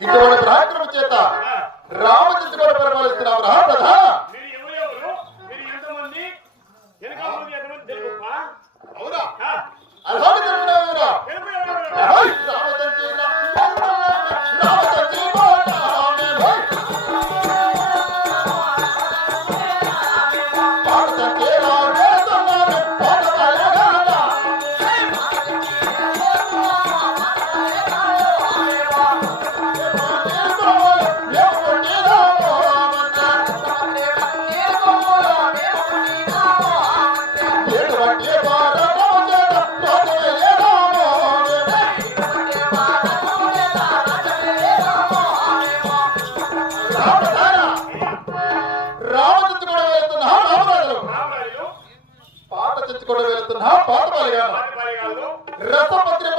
ఇటువంటి పరాక్రమ చేత రామచంద్రుడు పరిపాలిస్తున్నాం రా ప్రధా. అవునా అలాగే తెలుపురా. పాట తెచ్చుకోవడం వెళ్తున్నా పాట పాలిగాను రసపత్రి